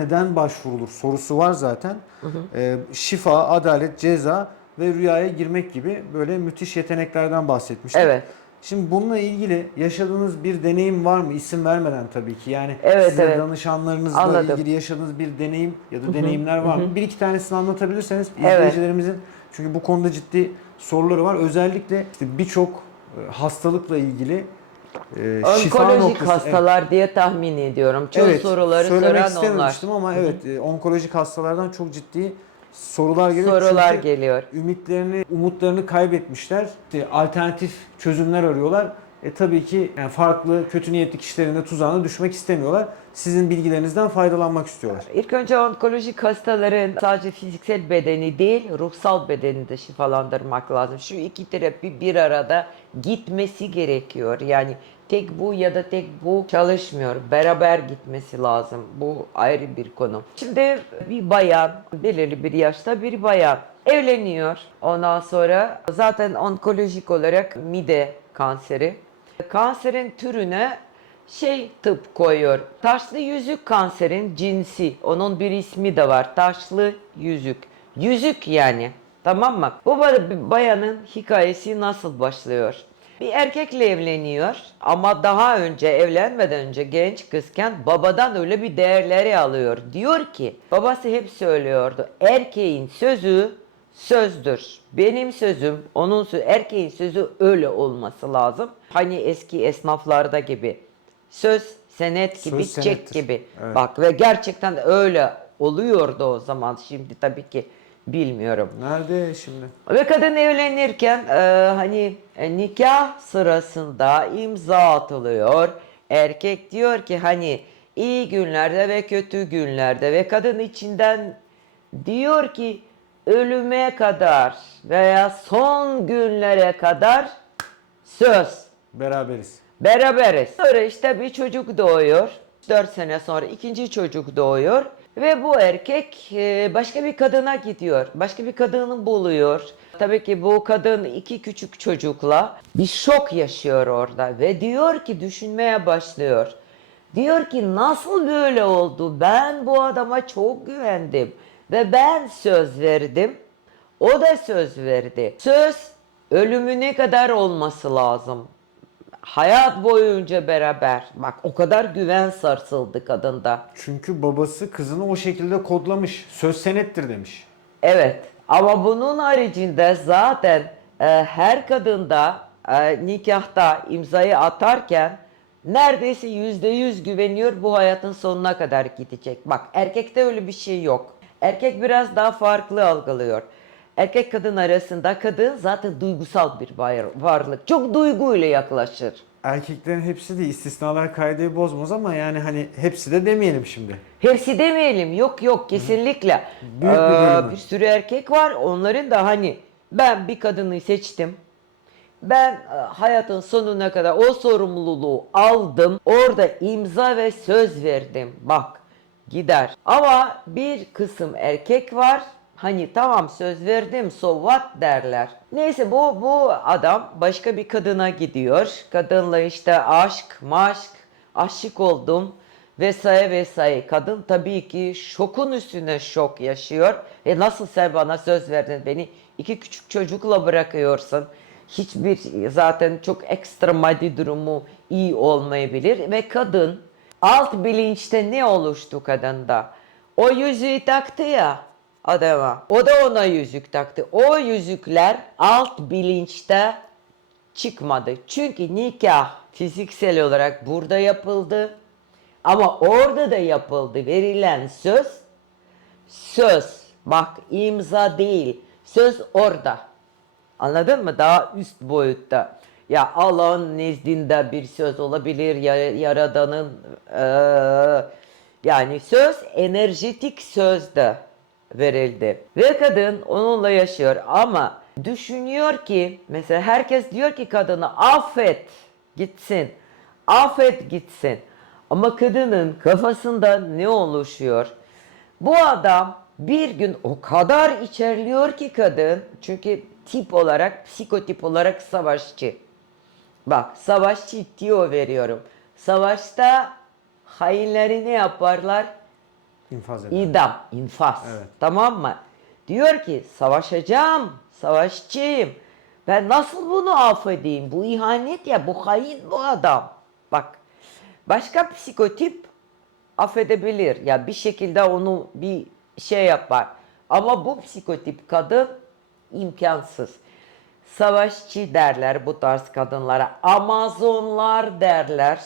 neden başvurulur sorusu var zaten. Şifa, adalet, ceza ve rüyaya girmek gibi böyle müthiş yeteneklerden bahsetmiştik. Evet. Şimdi bununla ilgili yaşadığınız bir deneyim var mı? İsim vermeden tabii ki. Yani Evet, size evet. danışanlarınızla Anladım. ilgili yaşadığınız bir deneyim ya da deneyimler var mı? Bir iki tanesini anlatabilirseniz Evet. izleyicilerimizin, çünkü bu konuda ciddi soruları var. Özellikle işte birçok hastalıkla ilgili şifa Onkolojik noktası. Evet. hastalar diye tahmin ediyorum. Çoğu Evet, soruları söylemek soran onlar. istememiştim ama evet, onkolojik hastalardan çok ciddi sorular geliyor. Sorular Çünkü geliyor. ümitlerini, umutlarını kaybetmişler. İşte alternatif çözümler arıyorlar. Tabii ki yani farklı kötü niyetli kişilerin de tuzağına düşmek istemiyorlar. Sizin bilgilerinizden faydalanmak istiyorlar. İlk önce onkolojik hastaların sadece fiziksel bedeni değil, ruhsal bedeni de şifalandırmak lazım. Şu iki terapi bir arada gitmesi gerekiyor. Yani tek bu ya da tek bu çalışmıyor. Beraber gitmesi lazım. Bu ayrı bir konu. Şimdi bir bayan, belirli bir yaşta bir bayan evleniyor. Ondan sonra zaten onkolojik olarak mide kanseri. Kanserin türüne tıp koyuyor. Taşlı yüzük kanserin cinsi. Onun bir ismi de var. Taşlı yüzük. Yüzük yani. Tamam mı? Bu bayanın hikayesi nasıl başlıyor? Bir erkekle evleniyor ama daha önce evlenmeden önce genç kızken babadan öyle bir değerleri alıyor. Diyor ki babası hep söylüyordu. Erkeğin sözü sözdür. Benim sözüm, onun sözü, erkeğin sözü öyle olması lazım. Hani eski esnaflarda gibi. Söz senet gibi, Söz çek senettir. gibi. Evet. Bak ve gerçekten öyle oluyordu o zaman. Şimdi tabii ki bilmiyorum. Nerede şimdi? Ve kadın evlenirken nikah sırasında imza atılıyor. Erkek diyor ki hani iyi günlerde ve kötü günlerde ve kadın içinden diyor ki ölüme kadar veya son günlere kadar söz. Beraberiz. Beraberiz. Sonra işte bir çocuk doğuyor. 4 sene sonra ikinci çocuk doğuyor. Ve bu erkek başka bir kadına gidiyor. Başka bir kadını buluyor. Tabii ki bu kadın iki küçük çocukla bir şok yaşıyor orada. Ve diyor ki düşünmeye başlıyor. Diyor ki nasıl böyle oldu? Ben bu adama çok güvendim. Ve ben söz verdim. O da söz verdi. Söz ölümüne kadar olması lazım. Hayat boyunca beraber. Bak o kadar güven sarsıldı kadında. Çünkü babası kızını o şekilde kodlamış. Söz senettir demiş. Evet ama bunun haricinde zaten her kadında nikahta imzayı atarken neredeyse %100 güveniyor bu hayatın sonuna kadar gidecek. Bak erkekte öyle bir şey yok. Erkek biraz daha farklı algılıyor. Erkek kadın arasında kadın zaten duygusal bir varlık. Çok duyguyla yaklaşır. Erkeklerin hepsi de istisnalar kaideyi bozmaz ama yani hani hepsi de demeyelim şimdi. Hepsi demeyelim. Yok yok kesinlikle. Büyük bir bölümü. Bir sürü erkek var. Onların da hani ben bir kadını seçtim. Ben hayatın sonuna kadar o sorumluluğu aldım. Orada imza ve söz verdim. Bak gider. Ama bir kısım erkek var. Hani tamam söz verdim so what derler. Neyse bu adam başka bir kadına gidiyor. Kadınla işte aşık oldum vesaire vesaire. Kadın tabii ki şokun üstüne şok yaşıyor. Nasıl sen bana söz verdin beni iki küçük çocukla bırakıyorsun. Hiçbir zaten çok ekstra maddi durumu iyi olmayabilir ve kadın alt bilinçte ne oluştu kadında? O yüzüğü taktı ya adama. O da ona yüzük taktı. O yüzükler alt bilinçte çıkmadı. Çünkü nikah fiziksel olarak burada yapıldı. Ama orada da yapıldı. Verilen söz. Bak imza değil. Söz orada. Anladın mı? Daha üst boyutta. Ya Allah'ın nezdinde bir söz olabilir. Yaradan'ın yani söz enerjetik söz de verildi. Ve kadın onunla yaşıyor ama düşünüyor ki mesela herkes diyor ki kadına affet gitsin. Affet gitsin. Ama kadının kafasında ne oluşuyor? Bu adam bir gün o kadar içerliyor ki kadın çünkü tip olarak psikotip olarak savaşçı. Bak savaşçı tiyo veriyorum. Savaşta hainleri ne yaparlar? İnfaz eder. İdam, infaz. Evet. Tamam mı? Diyor ki savaşacağım, savaşçıyım. Ben nasıl bunu affedeyim? Bu ihanet ya, bu hain bu adam. Bak, başka psikotip affedebilir. Ya bir şekilde onu bir şey yapar. Ama bu psikotip kadın imkansız. Savaşçı derler bu tarz kadınlara. Amazonlar derler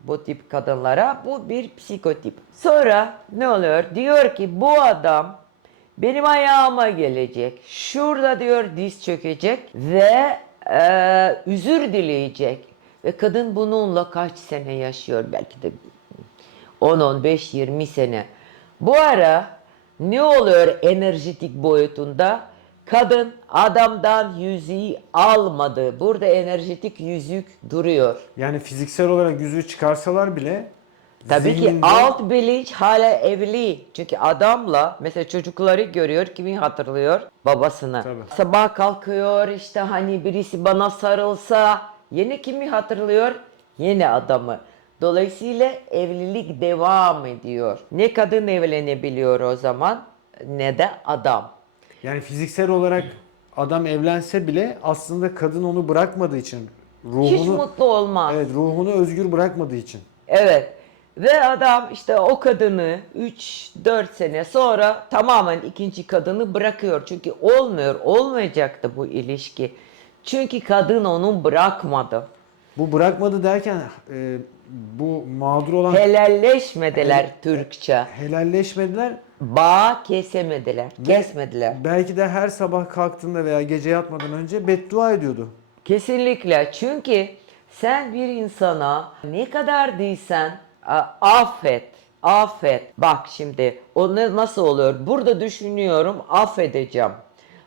bu tip kadınlara. Bu bir psikotip. Sonra ne oluyor? Diyor ki bu adam benim ayağıma gelecek. Şurada diyor diz çökecek ve özür dileyecek. Ve kadın bununla kaç sene yaşıyor? Belki de 10, 15, 20 sene. Bu ara ne oluyor enerjetik boyutunda? Kadın adamdan yüzüğü almadı. Burada enerjetik yüzük duruyor. Yani fiziksel olarak yüzüğü çıkarsalar bile Tabii ki zihninde alt bilinç hala evli. Çünkü adamla mesela çocukları görüyor, kimi hatırlıyor? Babasını. Tabii. Sabah kalkıyor işte hani birisi bana sarılsa yine kimi hatırlıyor? Yine adamı. Dolayısıyla evlilik devam ediyor. Ne kadın evlenebiliyor o zaman ne de adam. yani fiziksel olarak adam evlense bile aslında kadın onu bırakmadığı için Hiç ruhunu mutlu olmaz. evet ruhunu özgür bırakmadığı için. Evet. Ve adam işte o kadını 3-4 sene sonra tamamen ikinci kadını bırakıyor. Çünkü olmuyor, olmayacaktı bu ilişki. Çünkü kadın onu bırakmadı. Bu bırakmadı derken bu mağdur olan Helalleşmediler Türkçe. helalleşmediler. Bağ kesemediler, kesmediler. Belki de her sabah kalktığında veya gece yatmadan önce beddua ediyordu. Kesinlikle. Çünkü sen bir insana ne kadar değilsen affet. Affet. Bak şimdi o nasıl oluyor? Burada düşünüyorum affedeceğim.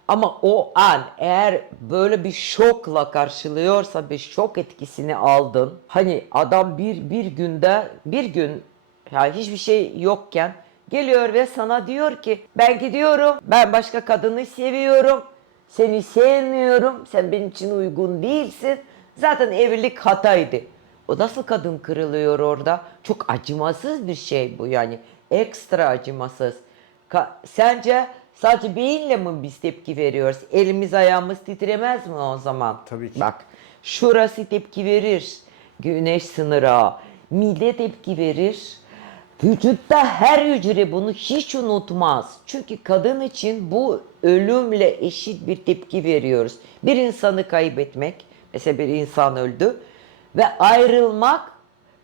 Ama o an eğer böyle bir şokla karşılıyorsa bir şok etkisini aldın. Hani adam bir günde bir gün yani hiçbir şey yokken geliyor ve sana diyor ki ben gidiyorum, ben başka kadını seviyorum, seni sevmiyorum, sen benim için uygun değilsin. Zaten evlilik hataydı. O nasıl kadın kırılıyor orada? Çok acımasız bir şey bu yani. Ekstra acımasız. Sence sadece beyinle mi biz tepki veriyoruz? Elimiz ayağımız titremez mi o zaman? Tabii ki. Bak şurası tepki verir. Güneş sınırı. Mide tepki verir. Vücutta her hücre bunu hiç unutmaz. Çünkü kadın için bu ölümle eşit bir tepki veriyoruz. Bir insanı kaybetmek, mesela bir insan öldü ve ayrılmak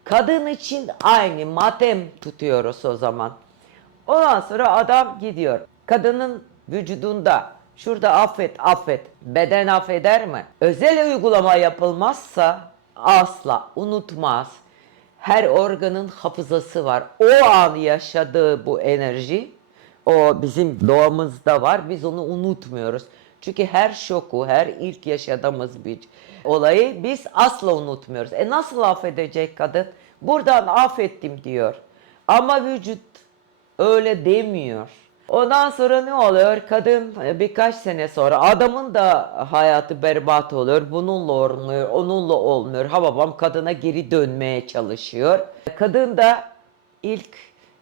kadın için aynı matem tutuyoruz o zaman. Ondan sonra adam gidiyor. Kadının vücudunda şurada affet affet. Beden affeder mi? Özel uygulama yapılmazsa asla unutmaz. Her organın hafızası var. O an yaşadığı bu enerji o bizim doğamızda var. Biz onu unutmuyoruz. Çünkü her şoku, her ilk yaşadığımız bir olayı biz asla unutmuyoruz. Nasıl affedecek kadın? Buradan affettim diyor. Ama vücut öyle demiyor. Ondan sonra ne oluyor? Kadın birkaç sene sonra adamın da hayatı berbat oluyor. Bununla olmuyor, onunla olmuyor. Ha babam kadına geri dönmeye çalışıyor. Kadın da ilk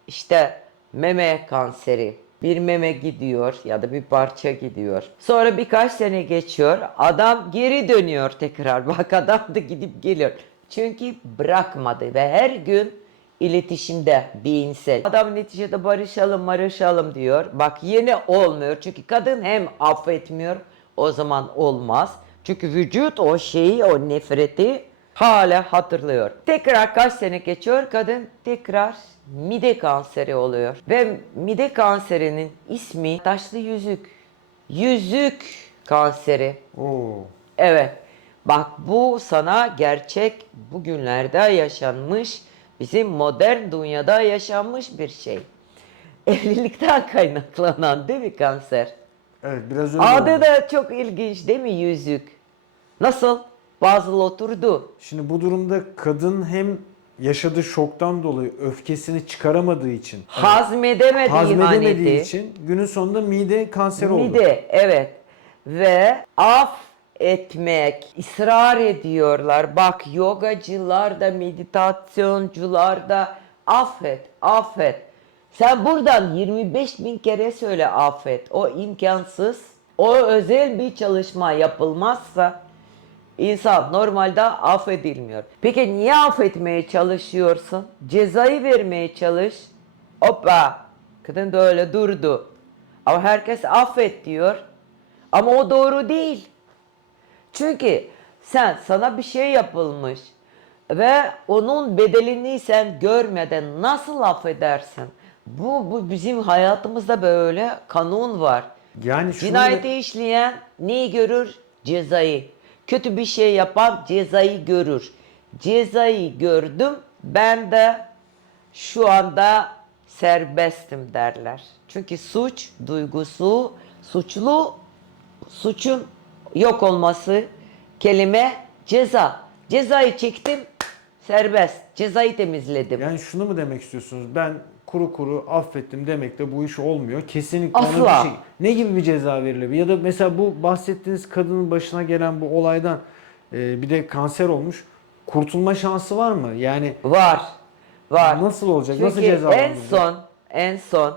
işte meme kanseri. Bir meme gidiyor ya da bir parça gidiyor. Sonra birkaç sene geçiyor. Adam geri dönüyor tekrar. Bak adam da gidip geliyor. Çünkü bırakmadı ve her gün iletişimde beyinsel. Adam neticede barışalım diyor. Bak yine olmuyor. Çünkü kadın hem affetmiyor. O zaman olmaz. Çünkü vücut o şeyi, o nefreti hala hatırlıyor. Tekrar kaç sene geçiyor. Kadın tekrar mide kanseri oluyor. Ve mide kanserinin ismi taşlı yüzük. Yüzük kanseri. Oo. Evet. Bak bu sana gerçek bugünlerde yaşanmış, bizim modern dünyada yaşanmış bir şey. Evlilikten kaynaklanan değil mi kanser? Evet biraz öyle Adı oldu. da çok ilginç değil mi yüzük? Nasıl? Puzzle oturdu. Şimdi bu durumda kadın hem yaşadığı şoktan dolayı öfkesini çıkaramadığı için Hazmedemedi hazmedemediği ihaneti. için günün sonunda mide kanseri oldu. Mide, evet. Ve af etmek, ısrar ediyorlar. Bak yogacılar da, meditasyoncular da affet, affet. Sen buradan 25 bin kere söyle affet. O imkansız. O özel bir çalışma yapılmazsa insan normalde affedilmiyor. Peki niye affetmeye çalışıyorsun? Cezayı vermeye çalış. Hoppa. Kadın da öyle durdu. Ama herkes affet diyor. Ama o doğru değil. Çünkü sana bir şey yapılmış ve onun bedelini sen görmeden nasıl affedersin? Bu bizim hayatımızda böyle kanun var. Yani şunu Cinayeti işleyen neyi görür? Cezayı. Kötü bir şey yapan cezayı görür. Cezayı gördüm, ben de şu anda serbestim derler. Çünkü suç duygusu, suçun yok olması kelime ceza. Cezayı çektim, serbest. Cezayı temizledim. Yani şunu mu demek istiyorsunuz? Ben kuru kuru affettim demekle bu iş olmuyor. Kesinlikle ona Asla. bir şey. Ne gibi bir ceza verilebilir? Ya da mesela bu bahsettiğiniz kadının başına gelen bu olaydan bir de kanser olmuş. Kurtulma şansı var mı? Yani Var. Var. nasıl olacak? Çünkü Nasıl cezalandırılacak? en son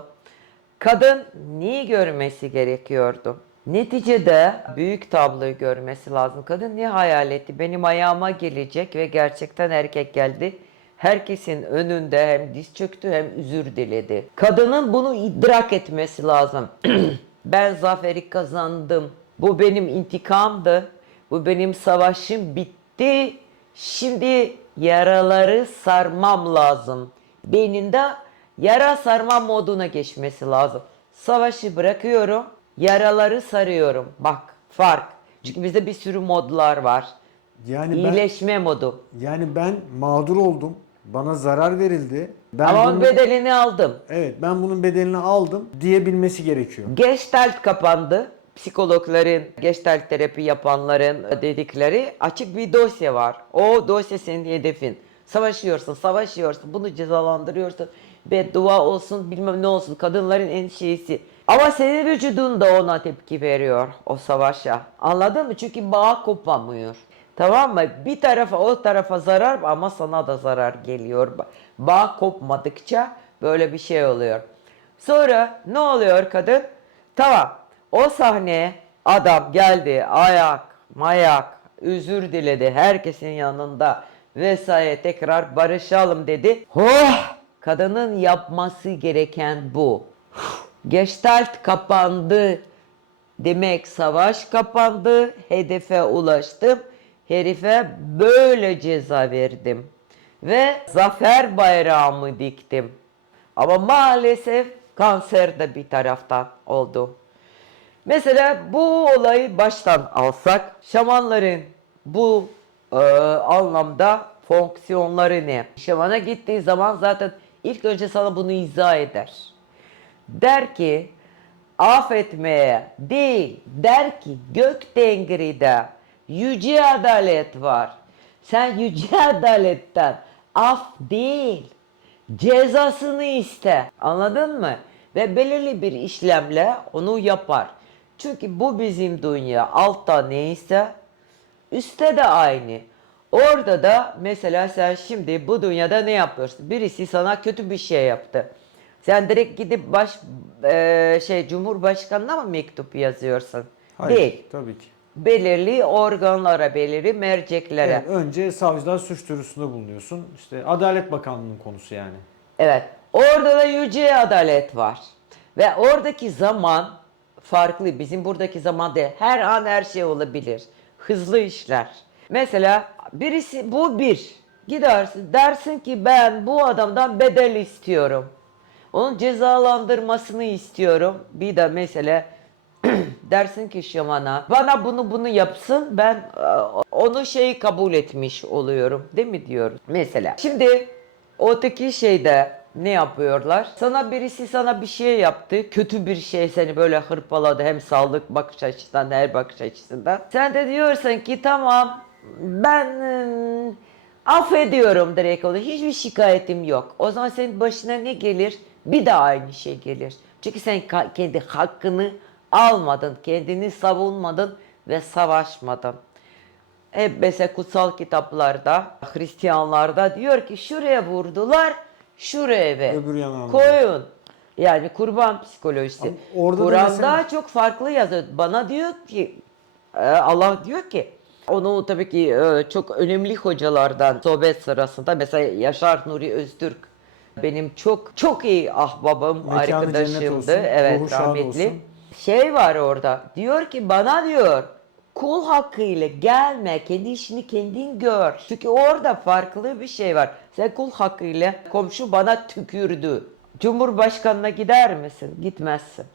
kadın neyi görmesi gerekiyordu? Neticede büyük tabloyu görmesi lazım. Kadın niye hayal etti? Benim ayağıma gelecek ve gerçekten erkek geldi. Herkesin önünde hem diz çöktü hem özür diledi. Kadının bunu idrak etmesi lazım. Ben zaferi kazandım. Bu benim intikamdı. Bu benim savaşım bitti. Şimdi yaraları sarmam lazım. Beyninde yara sarma moduna geçmesi lazım. Savaşı bırakıyorum, yaraları sarıyorum. Bak fark. Çünkü bizde bir sürü modlar var. Yani İyileşme modu. ben mağdur oldum. Bana zarar verildi. Ben Ama onun bunu bedelini aldım. evet ben bunun bedelini aldım diyebilmesi gerekiyor. Gestalt kapandı. Psikologların, gestalt terapi yapanların dedikleri açık bir dosya var. O dosya senin hedefin. Savaşıyorsun, bunu cezalandırıyorsun. Beddua olsun, bilmem ne olsun, kadınların en şeysi. Ama senin vücudun da ona tepki veriyor o savaşa. Anladın mı? Çünkü bağ kopamıyor. Tamam mı? Bir tarafa o tarafa zarar ama sana da zarar geliyor. Bağ kopmadıkça böyle bir şey oluyor. Sonra ne oluyor kadın? Tamam. O sahneye adam geldi, ayak, mayak, özür diledi herkesin yanında vesaire, tekrar barışalım dedi. Oh! Kadının yapması gereken bu. Gestalt kapandı demek, savaş kapandı, hedefe ulaştım. Herife böyle ceza verdim ve zafer bayrağımı diktim. Ama maalesef kanser de bir taraftan oldu. Mesela bu olayı baştan alsak, şamanların bu anlamda fonksiyonları ne? Şamana gittiği zaman zaten ilk önce sana bunu izah eder. Der ki, affetmeye değil, der ki gök tengride yüce adalet var. Sen yüce adaletten af değil, cezasını iste. Anladın mı? Ve belirli bir işlemle onu yapar. Çünkü bu bizim dünya. Altta neyse üstte de aynı. Orada da mesela sen şimdi bu dünyada ne yapıyorsun? Birisi sana kötü bir şey yaptı. Sen direkt gidip Cumhurbaşkanına mı mektup yazıyorsun? Hayır, Değil. tabii ki. Belirli organlara, belirli merceklere. Evet, önce savcılar suç duyurusunda bulunuyorsun. İşte Adalet Bakanlığı'nın konusu yani. Evet. Orada da yüce adalet var. Ve oradaki zaman farklı. Bizim buradaki zaman değil. Her an her şey olabilir. Hızlı işler. Mesela birisi bu bir. Gidersin dersin ki ben bu adamdan bedel istiyorum. Onun cezalandırmasını istiyorum. Bir de mesela dersin ki şamana bana bunu yapsın, ben onu kabul etmiş oluyorum, değil mi diyoruz mesela. Şimdi öteki şeyde ne yapıyorlar? Birisi sana bir şey yaptı, kötü bir şey, seni böyle hırpaladı, hem sağlık bakış açısından her bakış açısından. Sen de diyorsun ki tamam, ben affediyorum direkt onu, hiçbir şikayetim yok. O zaman senin başına ne gelir? Bir de aynı şey gelir. Çünkü sen kendi hakkını almadın, kendini savunmadın ve savaşmadın. Hep mesela kutsal kitaplarda, Hristiyanlarda diyor ki şuraya vurdular, şuraya Öbür yana koyun. Yani kurban psikolojisi. Ama orada da Kur'an'da mesela- çok farklı yazıyor. Bana diyor ki Allah diyor ki onu tabii ki çok önemli hocalardan sohbet sırasında mesela Yaşar Nuri Öztürk benim çok iyi ahbabım, Mekanı cennet arkadaşımdı. olsun, Evet, ruhu şad rahmetli. olsun. Şey var orada. Diyor ki bana diyor kul hakkıyla gelme, kendi işini kendin gör. Çünkü orada farklı bir şey var. Sen kul hakkıyla komşu bana tükürdü. Cumhurbaşkanına gider misin? Gitmezsin.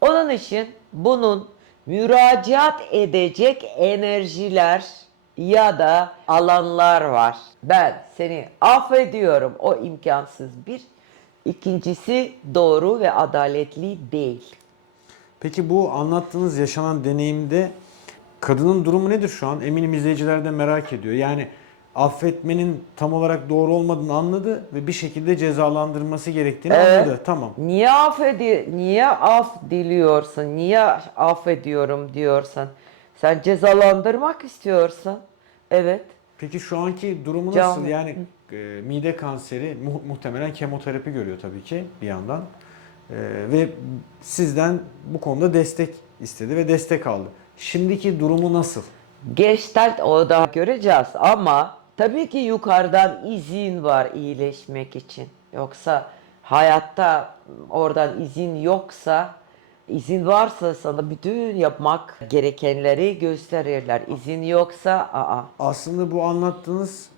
Onun için bunun müracaat edecek enerjiler ya da alanlar var. Ben seni affediyorum. O imkansız bir. İkincisi doğru ve adaletli değil. Peki bu anlattığınız yaşanan deneyimde kadının durumu nedir şu an? Eminim izleyiciler de merak ediyor. Yani affetmenin tam olarak doğru olmadığını anladı ve bir şekilde cezalandırılması gerektiğini anladı. Tamam. Niye af diliyorsun? Niye affediyorum diyorsun? Sen cezalandırmak istiyorsun. Evet. Peki şu anki durumu nasıl? Canım. Yani mide kanseri muhtemelen kemoterapi görüyor tabii ki bir yandan. Ve sizden bu konuda destek istedi ve destek aldı. Şimdiki durumu nasıl? Gestalt o da göreceğiz ama tabii ki yukarıdan izin var iyileşmek için. Yoksa hayatta oradan izin yoksa, izin varsa sana bütün yapmak gerekenleri gösterirler. İzin yoksa Aslında bu anlattığınız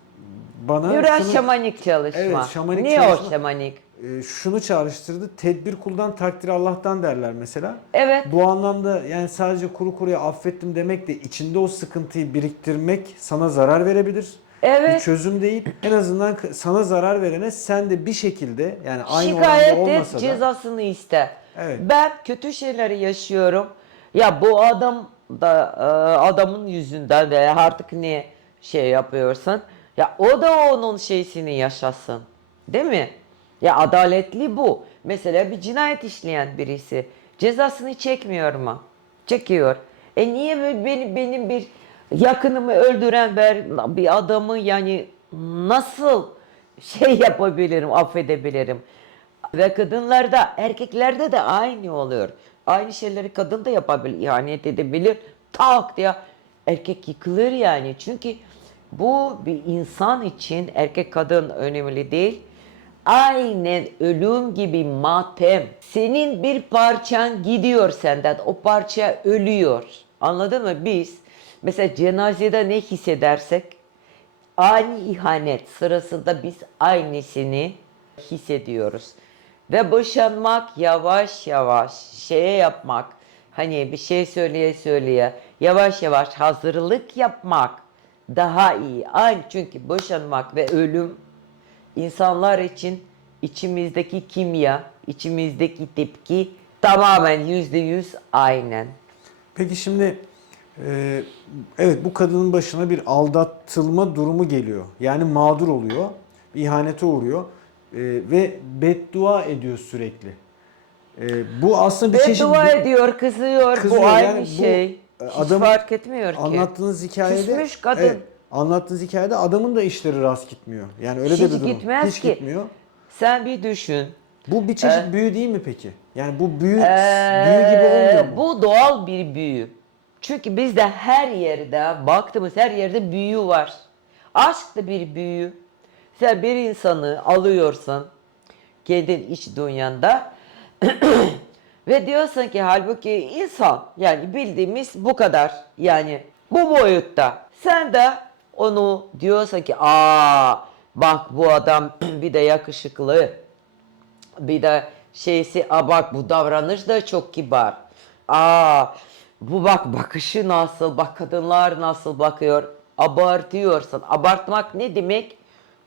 bana Biraz şamanik çalışma. Evet, şamanik Niye çalışma. o şamanik? Şunu çağrıştırdı. Tedbir kuldan takdir Allah'tan derler mesela. Evet. Bu anlamda yani sadece kuru kuruya affettim demek de içinde o sıkıntıyı biriktirmek sana zarar verebilir. Bir Evet. çözüm değil. En azından sana zarar verene sen de bir şekilde yani aynı Şikayet oranda et, olmasa da cezasını iste. Evet. Ben kötü şeyleri yaşıyorum. Ya bu adam da adamın yüzünden veya artık ne şey yapıyorsan ya o da onun şeysini yaşasın. Değil mi? Ya adaletli bu. Mesela bir cinayet işleyen birisi cezasını çekmiyor mu? Çekiyor. Niye benim bir yakınımı öldüren bir adamı yani nasıl şey yapabilirim, affedebilirim? Ve kadınlarda, erkeklerde de aynı oluyor. Aynı şeyleri kadın da yapabilir, ihanet edebilir. Tak diye erkek yıkılır yani. Çünkü bu bir insan için erkek kadın önemli değil. Aynen ölüm gibi matem. Senin bir parçan gidiyor senden. O parça ölüyor. Anladın mı? Biz mesela cenazede ne hissedersek ani ihanet sırasında biz aynısını hissediyoruz. Ve boşanmak yavaş yavaş şeye yapmak hani bir şey söyleye yavaş yavaş hazırlık yapmak daha iyi. Aynı çünkü boşanmak ve ölüm insanlar için içimizdeki kimya, içimizdeki tepki tamamen %100 aynen. Peki şimdi evet bu kadının başına bir aldatılma durumu geliyor. Yani mağdur oluyor. Bir ihanete uğruyor. Ve beddua ediyor sürekli. Bu aslında bir çeşit Beddua ediyor, kızıyor. kızıyor. Bu aynı Yani bu, şey. Hiç adam fark etmiyor ki. anlattığınız hikayede Küsmüş kadın. evet, anlattığınız hikayede adamın da işleri rast gitmiyor. Yani öyle de Hiç bir durum. gitmez Hiç ki. gitmiyor. Sen bir düşün. Bu bir çeşit büyü değil mi peki? Yani bu büyü gibi olmuyor mu? Bu doğal bir büyü. Çünkü bizde her yerde, baktığımız her yerde büyü var. Aşk da bir büyü. Sen bir insanı alıyorsun kendin iç dünyanda ve diyorsun ki halbuki insan yani bildiğimiz bu kadar yani bu boyutta. Sen de onu diyorsun ki bak bu adam bir de yakışıklı. Bir de şeysi bak bu davranış da çok kibar. Aa bu bak bakışı nasıl, bak kadınlar nasıl bakıyor. Abartıyorsun. Abartmak ne demek?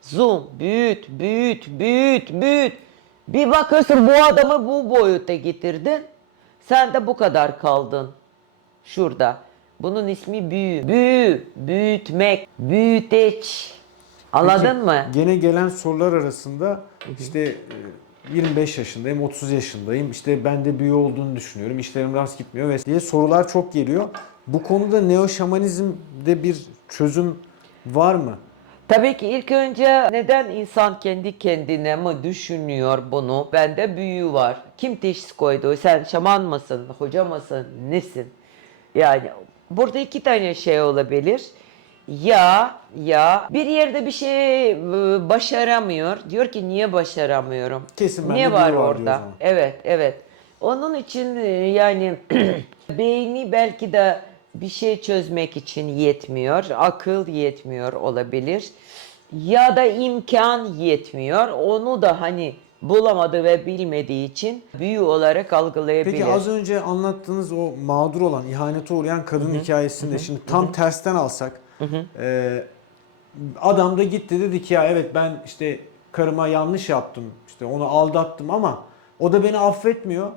Zoom, büyüt, büyüt, büyüt, büyüt. Bir bakıyorsun bu adamı bu boyuta getirdin. Sen de bu kadar kaldın. Şurada. Bunun ismi büyü. Büyü, büyütmek, büyüteç. Anladın Peki, mı? gene gelen sorular arasında işte 25 yaşındayım, 30 yaşındayım. İşte bende büyü olduğunu düşünüyorum. İşlerim rast gitmiyor ve diye sorular çok geliyor. Bu konuda neo şamanizmde bir çözüm var mı? Tabii ki ilk önce neden insan kendi kendine mi düşünüyor bunu? Bende büyü var. Kim teşhis koydu? Sen şaman mısın? Hoca mısın? Nesin? Yani burada iki tane şey olabilir. Ya bir yerde bir şey başaramıyor. Diyor ki niye başaramıyorum? Kesin bende Ne büyü var var diyor o orada? zaman. Evet, evet. Onun için yani beyni belki de bir şey çözmek için yetmiyor, akıl yetmiyor olabilir. Ya da imkan yetmiyor. Onu da hani bulamadı ve bilmediği için büyü olarak algılayabilir. Peki az önce anlattığınız o mağdur olan, ihanete uğrayan kadın hikayesinde şimdi tam tersten alsak, e, adam da gitti dedi ki ya evet ben işte karıma yanlış yaptım, işte onu aldattım ama o da beni affetmiyor.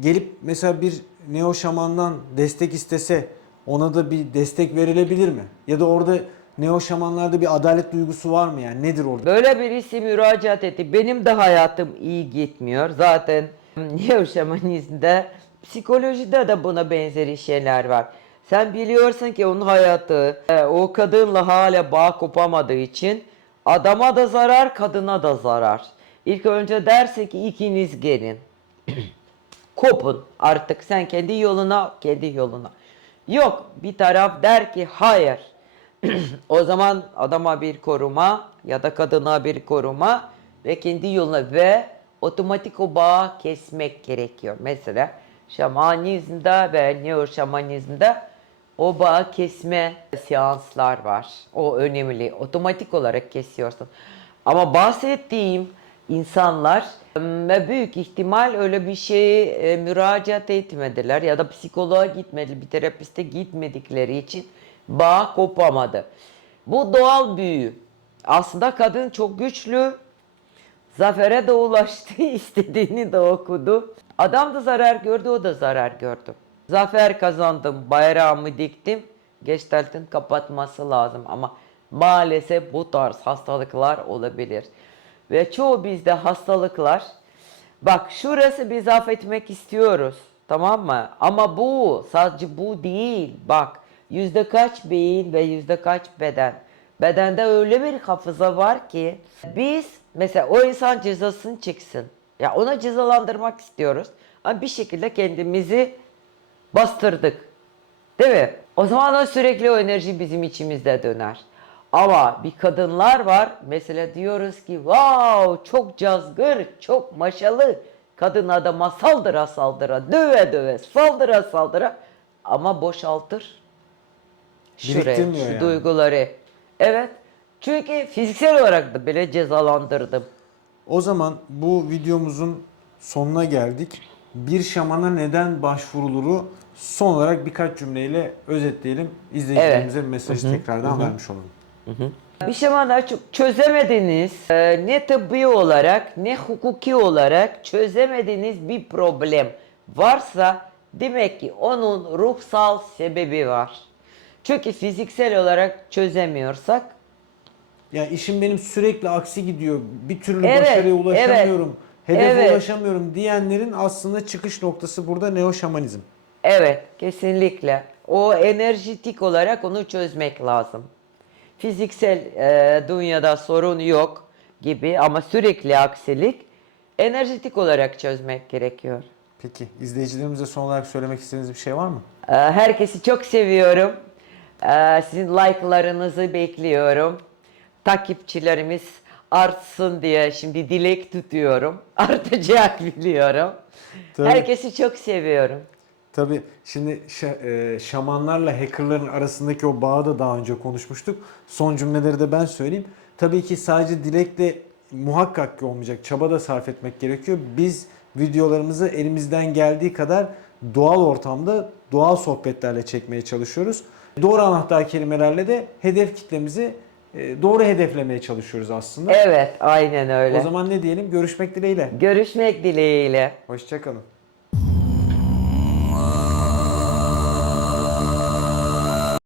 Gelip mesela bir neo şamandan destek istese ona da bir destek verilebilir mi? Ya da orada neo şamanlarda bir adalet duygusu var mı yani nedir orada? Böyle birisi müracaat etti. Benim de hayatım iyi gitmiyor. Zaten neo-şamanizmde, psikolojide de buna benzeri şeyler var. Sen biliyorsun ki onun hayatı o kadınla hala bağ kopamadığı için adama da zarar, kadına da zarar. İlk önce derse ki ikiniz gelin. Kopun artık sen kendi yoluna, kendi yoluna. Yok bir taraf der ki hayır. O zaman adama bir koruma ya da kadına bir koruma ve kendi yoluna ve otomatik o bağı kesmek gerekiyor. Mesela şamanizmde ve neo şamanizmde o bağı kesme seanslar var. O önemli. Otomatik olarak kesiyorsun. Ama bahsettiğim insanlar büyük ihtimal öyle bir şeye müracaat etmediler ya da psikoloğa gitmedi, bir terapiste gitmedikleri için bağ kopamadı. Bu doğal büyü. Aslında kadın çok güçlü. Zafere de ulaştı, istediğini de okudu. Adam da zarar gördü, o da zarar gördü. Zafer kazandım, bayrağımı diktim. Gestalt'ın kapatması lazım ama maalesef bu tarz hastalıklar olabilir. Ve çoğu bizde hastalıklar, bak şurası biz affetmek istiyoruz, tamam mı? Ama bu, sadece bu değil. Bak, yüzde kaç beyin ve yüzde kaç beden. Bedende öyle bir hafıza var ki biz mesela o insan cezasını çeksin. Ya ona cezalandırmak istiyoruz. Ama bir şekilde kendimizi bastırdık. Değil mi? O zaman da sürekli o enerji bizim içimizde döner. Ama bir kadınlar var. Mesela diyoruz ki wow çok cazgır, çok maşalı. Kadın adama saldıra saldıra, döve döve, saldıra saldıra. Ama boşaltır. Şuraya, Biriktirmiyor şu yani. duyguları. Evet. Çünkü fiziksel olarak da bile cezalandırdım. O zaman bu videomuzun sonuna geldik. Bir şamana neden başvuruluru son olarak birkaç cümleyle özetleyelim. İzleyicilerimize bir mesajı tekrardan vermiş olalım. Bir şamana çok çözemediğiniz, ne tıbbi olarak ne hukuki olarak çözemediğiniz bir problem varsa demek ki onun ruhsal sebebi var. Çünkü fiziksel olarak çözemiyorsak Ya işim benim sürekli aksi gidiyor. Bir türlü evet, başarıya ulaşamıyorum. Hedefe evet. ulaşamıyorum diyenlerin aslında çıkış noktası burada neo şamanizm. Evet, kesinlikle. O enerjitik olarak onu çözmek lazım. Fiziksel dünyada sorun yok gibi ama sürekli aksilik enerjitik olarak çözmek gerekiyor. Peki izleyicilerimize son olarak söylemek istediğiniz bir şey var mı? Herkesi çok seviyorum. Sizin like'larınızı bekliyorum. Takipçilerimiz artsın diye şimdi dilek tutuyorum. Artacak biliyorum. Tabii. Herkesi çok seviyorum. Tabii şimdi şamanlarla hackerların arasındaki o bağı da daha önce konuşmuştuk. Son cümleleri de ben söyleyeyim. Tabii ki sadece dilekle muhakkak ki olmayacak. Çaba da sarf etmek gerekiyor. Biz videolarımızı elimizden geldiği kadar doğal ortamda, doğal sohbetlerle çekmeye çalışıyoruz. Doğru anahtar kelimelerle de hedef kitlemizi doğru hedeflemeye çalışıyoruz aslında. Evet, aynen öyle. O zaman ne diyelim? Görüşmek dileğiyle. Görüşmek dileğiyle. Hoşça kalın.